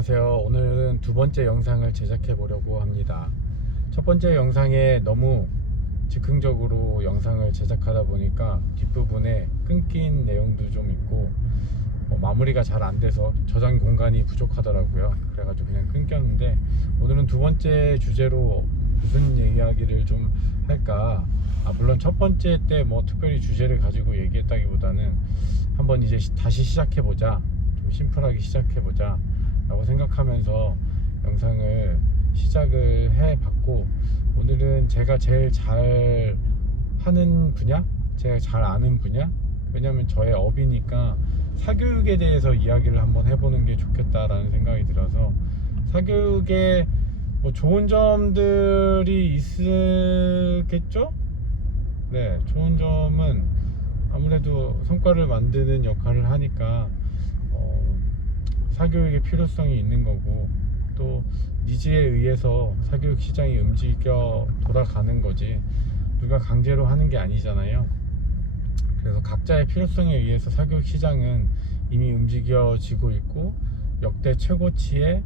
안녕하세요. 오늘은 두 번째 영상을 제작해 보려고 합니다. 첫 번째 영상에 너무 즉흥적으로 영상을 제작하다 보니까 뒷부분에 끊긴 내용도 좀 있고 마무리가 잘 안 돼서 저장 공간이 부족하더라고요. 그래가지고 그냥 끊겼는데, 오늘은 두 번째 주제로 무슨 이야기를 좀 할까. 물론 첫 번째 때 뭐 특별히 주제를 가지고 얘기했다기보다는 한번 이제 다시 시작해보자, 좀 심플하게 시작해보자 라고 생각하면서 영상을 시작을 해봤고, 오늘은 제가 제일 잘 하는 분야, 제가 잘 아는 분야, 왜냐면 저의 업이니까 사교육에 대해서 이야기를 한번 해보는 게 좋겠다라는 생각이 들어서, 사교육에 뭐 좋은 점들이 있겠죠? 네, 좋은 점은 아무래도 성과를 만드는 역할을 하니까 사교육의 필요성이 있는 거고, 또 니즈에 의해서 사교육 시장이 움직여 돌아가는 거지 누가 강제로 하는 게 아니잖아요. 그래서 각자의 필요성에 의해서 사교육 시장은 이미 움직여지고 있고, 역대 최고치의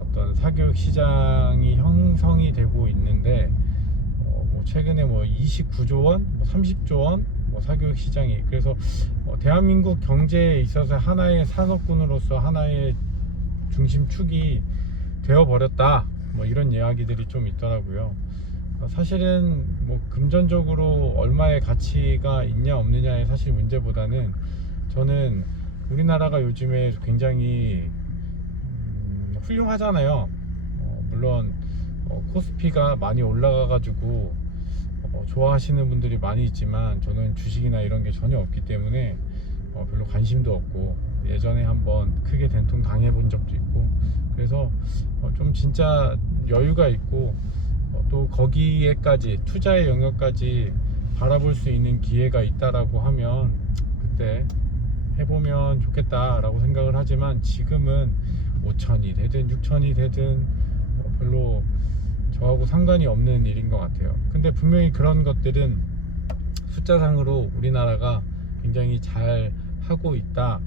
어떤 사교육 시장이 형성이 되고 있는데, 뭐 최근에 뭐 29조 원, 뭐 30조 원, 뭐 사교육 시장이, 그래서 대한민국 경제에 있어서 하나의 산업군으로서 하나의 중심축이 되어버렸다, 뭐 이런 이야기들이 좀 있더라고요. 사실은 뭐 금전적으로 얼마의 가치가 있냐 없느냐의 사실 문제보다는, 저는 우리나라가 요즘에 굉장히 훌륭하잖아요. 물론 코스피가 많이 올라가 가지고 좋아하시는 분들이 많이 있지만, 저는 주식이나 이런 게 전혀 없기 때문에 별로 관심도 없고, 예전에 한번 크게 된통 당해본 적도 있고, 그래서 좀 진짜 여유가 있고 또 거기에까지 투자의 영역까지 바라볼 수 있는 기회가 있다라고 하면 그때 해보면 좋겠다라고 생각을 하지만, 지금은 5천이 되든 6천이 되든 별로 저하고 상관이 없는 일인 것 같아요. 근데 분명히 그런 것들은 숫자상으로 우리나라가 굉장히 잘 하고 있다.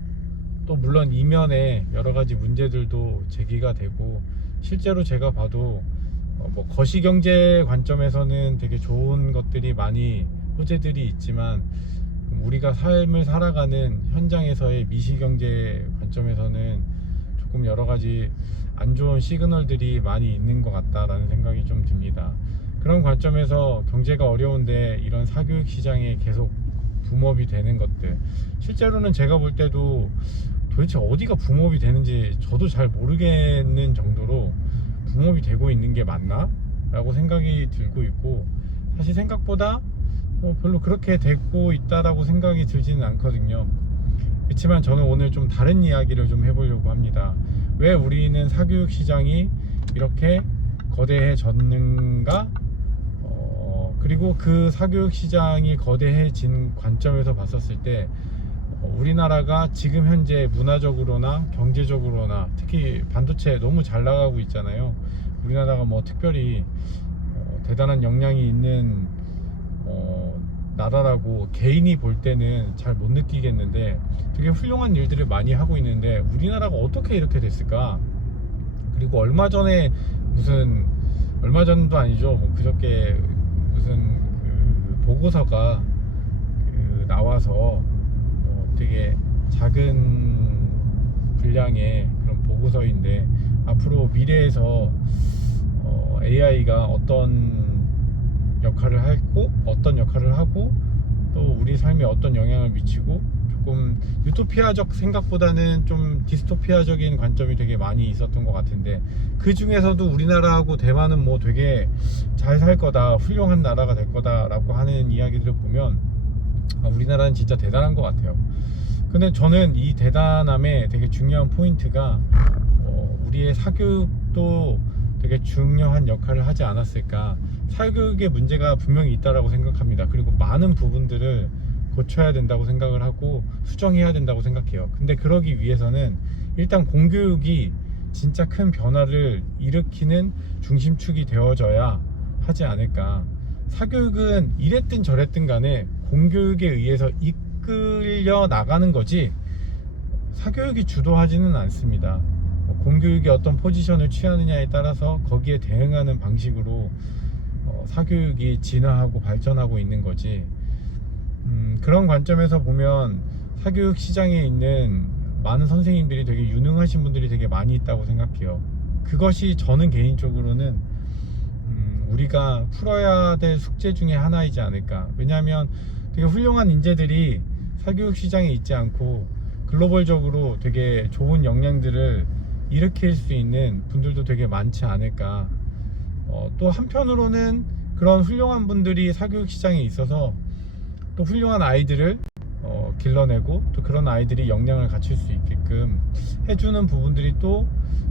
또 물론 이면에 여러 가지 문제들도 제기가 되고, 실제로 제가 봐도 뭐 거시경제 관점에서는 되게 좋은 것들이 많이 호재들이 있지만, 우리가 삶을 살아가는 현장에서의 미시경제 관점에서는 조금 여러 가지 안 좋은 시그널들이 많이 있는 것 같다라는 생각이 좀 듭니다. 그런 관점에서 경제가 어려운데 이런 사교육 시장에 계속 붐업이 되는 것들, 실제로는 제가 볼 때도 도대체 어디가 붐업이 되는지 저도 잘 모르겠는 정도로 붐업이 되고 있는 게 맞나? 라고 생각이 들고 있고, 사실 생각보다 별로 그렇게 되고 있다라고 생각이 들지는 않거든요. 그렇지만 저는 오늘 좀 다른 이야기를 좀 해보려고 합니다. 왜 우리는 사교육 시장이 이렇게 거대해졌는가? 그리고 그 사교육 시장이 거대해진 관점에서 봤었을 때, 우리나라가 지금 현재 문화적으로나 경제적으로나 특히 반도체 너무 잘 나가고 있잖아요. 우리나라가 뭐 특별히 대단한 역량이 있는 나라라고 개인이 볼 때는 잘 못 느끼겠는데, 되게 훌륭한 일들을 많이 하고 있는데 우리나라가 어떻게 이렇게 됐을까? 그리고 얼마 전도 아니죠, 뭐 그저께 무슨 보고서가 나와서 되게 작은 분량의 그런 보고서인데, 앞으로 미래에서 AI가 어떤 역할을 하고 또 우리 삶에 어떤 영향을 미치고, 조금 유토피아적 생각보다는 좀 디스토피아적인 관점이 되게 많이 있었던 것 같은데, 그 중에서도 우리나라하고 대만은 뭐 되게 잘 살 거다, 훌륭한 나라가 될 거다 라고 하는 이야기들을 보면 우리나라는 진짜 대단한 것 같아요. 근데 저는 이 대단함에 되게 중요한 포인트가 우리의 사교육도 되게 중요한 역할을 하지 않았을까. 사교육의 문제가 분명히 있다라고 생각합니다. 그리고 많은 부분들을 고쳐야 된다고 생각을 하고 수정해야 된다고 생각해요. 근데 그러기 위해서는 일단 공교육이 진짜 큰 변화를 일으키는 중심축이 되어져야 하지 않을까. 사교육은 이랬든 저랬든 간에 공교육에 의해서 이끌려 나가는 거지, 사교육이 주도하지는 않습니다. 공교육이 어떤 포지션을 취하느냐에 따라서 거기에 대응하는 방식으로 사교육이 진화하고 발전하고 있는 거지. 그런 관점에서 보면 사교육 시장에 있는 많은 선생님들이 되게 유능하신 분들이 되게 많이 있다고 생각해요. 그것이 저는 개인적으로는 우리가 풀어야 될 숙제 중에 하나이지 않을까. 왜냐하면 되게 훌륭한 인재들이 사교육 시장에 있지 않고 글로벌적으로 되게 좋은 역량들을 일으킬 수 있는 분들도 되게 많지 않을까. 또 한편으로는 그런 훌륭한 분들이 사교육 시장에 있어서 또 훌륭한 아이들을 길러내고 또 그런 아이들이 역량을 갖출 수 있게끔 해주는 부분들이 또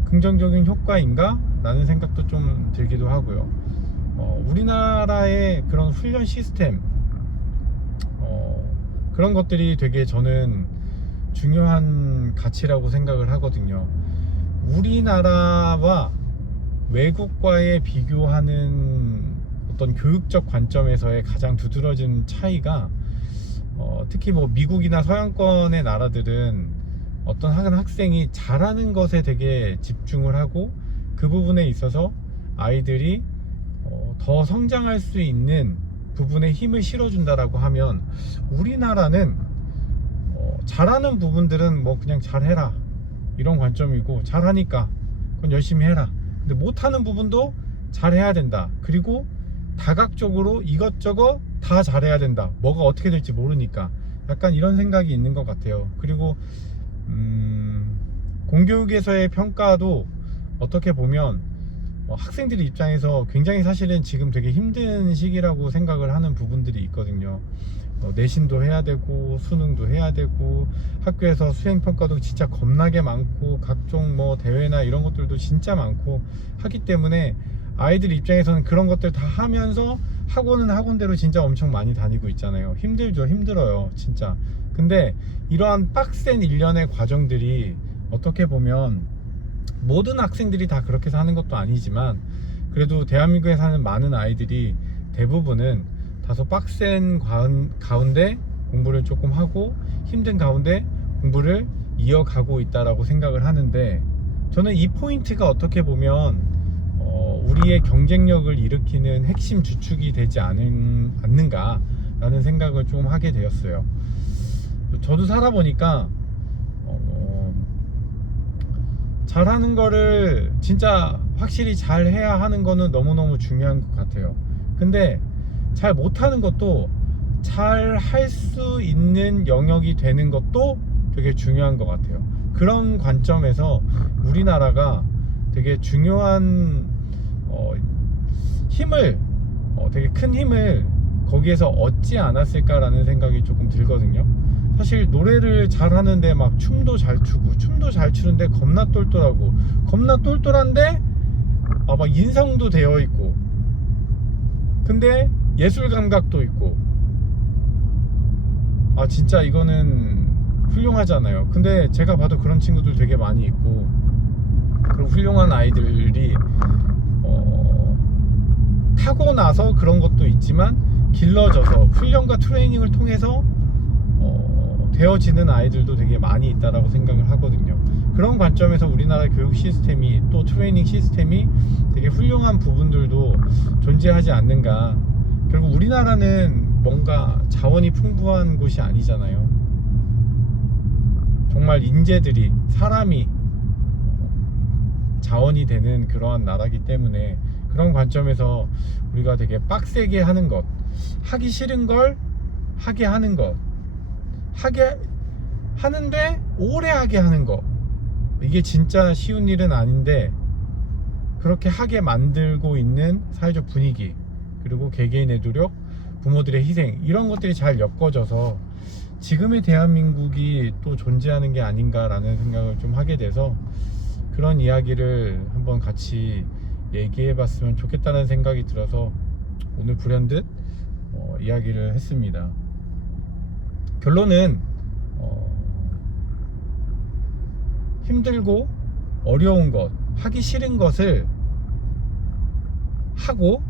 긍정적인 효과인가? 라는 생각도 좀 들기도 하고요. 우리나라의 그런 훈련 시스템, 그런 것들이 되게 저는 중요한 가치라고 생각을 하거든요. 우리나라와 외국과의 비교하는 어떤 교육적 관점에서의 가장 두드러진 차이가 특히 뭐 미국이나 서양권의 나라들은 어떤 학생이 잘하는 것에 되게 집중을 하고 그 부분에 있어서 아이들이 더 성장할 수 있는 부분에 힘을 실어준다라고 하면, 우리나라는 잘하는 부분들은 뭐 그냥 잘해라 이런 관점이고, 잘하니까 그건 열심히 해라. 근데 못하는 부분도 잘해야 된다. 그리고 다각적으로 이것저것 다 잘해야 된다. 뭐가 어떻게 될지 모르니까 약간 이런 생각이 있는 것 같아요. 그리고 공교육에서의 평가도 어떻게 보면 학생들 입장에서 굉장히 사실은 지금 되게 힘든 시기라고 생각을 하는 부분들이 있거든요. 내신도 해야 되고 수능도 해야 되고 학교에서 수행평가도 진짜 겁나게 많고 각종 뭐 대회나 이런 것들도 진짜 많고 하기 때문에 아이들 입장에서는 그런 것들 다 하면서 학원은 학원대로 진짜 엄청 많이 다니고 있잖아요. 힘들죠. 힘들어요 진짜. 근데 이러한 빡센 일련의 과정들이 어떻게 보면 모든 학생들이 다 그렇게 사는 것도 아니지만 그래도 대한민국에 사는 많은 아이들이 대부분은 다소 빡센 가운데 공부를 조금 하고 힘든 가운데 공부를 이어가고 있다라고 생각을 하는데, 저는 이 포인트가 어떻게 보면 우리의 경쟁력을 일으키는 핵심 주축이 되지 않는가 라는 생각을 좀 하게 되었어요. 저도 살아보니까 잘하는 거를 진짜 확실히 잘 해야 하는 거는 너무너무 중요한 것 같아요. 근데 잘 못하는 것도 잘 할 수 있는 영역이 되는 것도 되게 중요한 것 같아요. 그런 관점에서 우리나라가 되게 중요한 힘을 되게 큰 힘을 거기에서 얻지 않았을까라는 생각이 조금 들거든요. 사실 노래를 잘하는데 막 춤도 잘 추고 춤도 잘 추는데 겁나 똘똘하고 겁나 똘똘한데 막 인성도 되어 있고 근데 예술 감각도 있고 진짜 이거는 훌륭하잖아요. 근데 제가 봐도 그런 친구들 되게 많이 있고, 그리고 훌륭한 아이들이 타고나서 그런 것도 있지만 길러져서 훈련과 트레이닝을 통해서 되어지는 아이들도 되게 많이 있다라고 생각을 하거든요. 그런 관점에서 우리나라 교육 시스템이 또 트레이닝 시스템이 되게 훌륭한 부분들도 존재하지 않는가. 결국 우리나라는 뭔가 자원이 풍부한 곳이 아니잖아요. 정말 인재들이 사람이 자원이 되는 그러한 나라기 때문에 그런 관점에서 우리가 되게 빡세게 하는 것, 하기 싫은 걸 하게 하는 것, 하게 하는데 오래 하게 하는 것, 이게 진짜 쉬운 일은 아닌데 그렇게 하게 만들고 있는 사회적 분위기, 그리고 개개인의 노력, 부모들의 희생, 이런 것들이 잘 엮어져서 지금의 대한민국이 또 존재하는 게 아닌가라는 생각을 좀 하게 돼서 그런 이야기를 한번 같이 얘기해 봤으면 좋겠다는 생각이 들어서 오늘 불현듯 이야기를 했습니다. 결론은 힘들고 어려운 것, 하기 싫은 것을 하고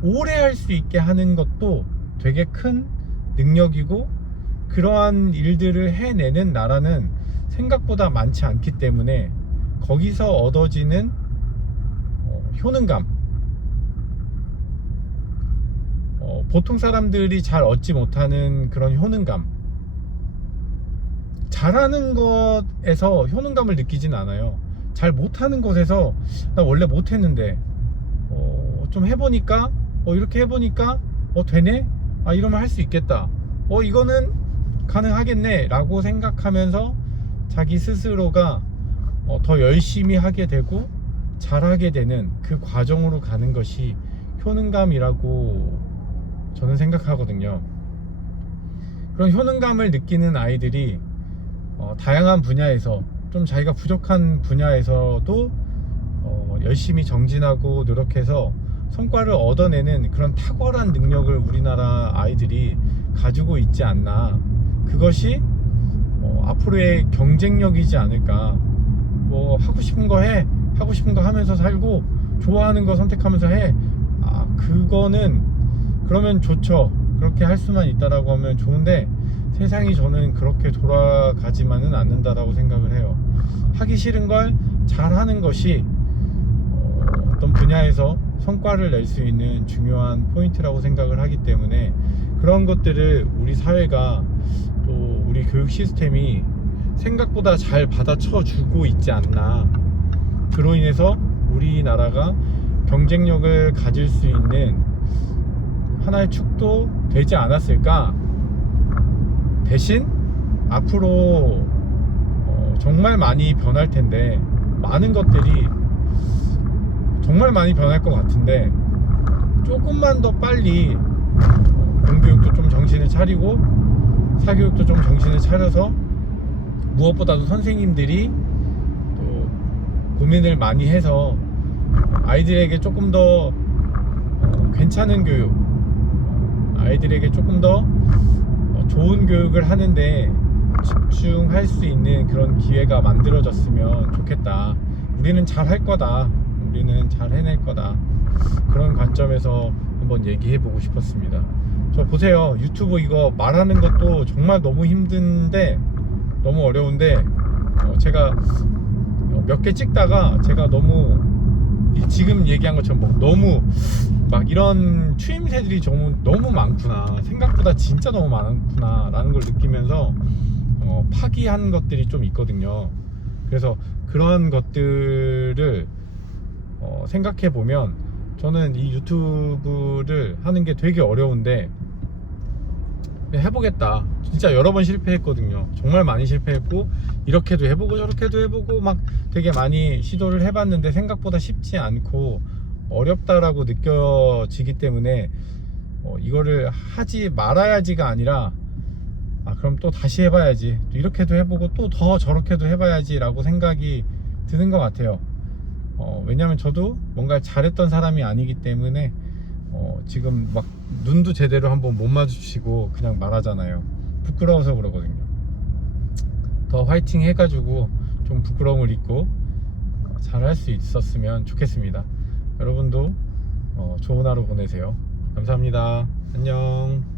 오래 할 수 있게 하는 것도 되게 큰 능력이고, 그러한 일들을 해내는 나라는 생각보다 많지 않기 때문에 거기서 얻어지는 효능감, 보통 사람들이 잘 얻지 못하는 그런 효능감, 잘하는 것에서 효능감을 느끼진 않아요. 잘 못하는 것에서 나 원래 못했는데 좀 해보니까 이렇게 해보니까 되네? 아, 이러면 할 수 있겠다. 이거는 가능하겠네 라고 생각하면서 자기 스스로가 더 열심히 하게 되고 잘하게 되는 그 과정으로 가는 것이 효능감이라고 저는 생각하거든요. 그런 효능감을 느끼는 아이들이 다양한 분야에서 좀 자기가 부족한 분야에서도 열심히 정진하고 노력해서 성과를 얻어내는 그런 탁월한 능력을 우리나라 아이들이 가지고 있지 않나. 그것이 앞으로의 경쟁력이지 않을까. 하고 싶은 거 해, 하고 싶은 거 하면서 살고 좋아하는 거 선택하면서 해. 그거는 그러면 좋죠. 그렇게 할 수만 있다라고 하면 좋은데, 세상이 저는 그렇게 돌아가지만은 않는다라고 생각을 해요. 하기 싫은 걸 잘하는 것이 어떤 분야에서 성과를 낼 수 있는 중요한 포인트라고 생각을 하기 때문에, 그런 것들을 우리 사회가 또 우리 교육 시스템이 생각보다 잘 받아쳐 주고 있지 않나. 그로 인해서 우리나라가 경쟁력을 가질 수 있는 하나의 축도 되지 않았을까. 대신 앞으로 정말 많이 변할 텐데, 많은 것들이 정말 많이 변할 것 같은데, 조금만 더 빨리 공교육도 좀 정신을 차리고 사교육도 좀 정신을 차려서, 무엇보다도 선생님들이 또 고민을 많이 해서 아이들에게 조금 더 괜찮은 교육, 아이들에게 조금 더 좋은 교육을 하는데 집중할 수 있는 그런 기회가 만들어졌으면 좋겠다. 우리는 잘 할 거다, 우리는 잘 해낼 거다. 그런 관점에서 한번 얘기해 보고 싶었습니다. 저 보세요, 유튜브 이거 말하는 것도 정말 너무 힘든데, 너무 어려운데, 제가 몇 개 찍다가 제가 너무 지금 얘기한 것처럼 너무 막 이런 추임새들이 너무 많구나, 생각보다 진짜 너무 많구나 라는 걸 느끼면서 파기한 것들이 좀 있거든요. 그래서 그런 것들을 생각해 보면, 저는 이 유튜브를 하는 게 되게 어려운데 해보겠다. 진짜 여러 번 실패했거든요. 정말 많이 실패했고, 이렇게도 해보고 저렇게도 해보고 막 되게 많이 시도를 해봤는데 생각보다 쉽지 않고 어렵다라고 느껴지기 때문에 이거를 하지 말아야지가 아니라, 그럼 또 다시 해봐야지, 또 이렇게도 해보고 또 더 저렇게도 해봐야지 라고 생각이 드는 것 같아요. 왜냐면 저도 뭔가 잘했던 사람이 아니기 때문에 지금 막 눈도 제대로 한번 못 마주치고 그냥 말하잖아요. 부끄러워서 그러거든요. 더 화이팅 해가지고 좀 부끄러움을 잊고 잘할 수 있었으면 좋겠습니다. 여러분도 좋은 하루 보내세요. 감사합니다. 안녕.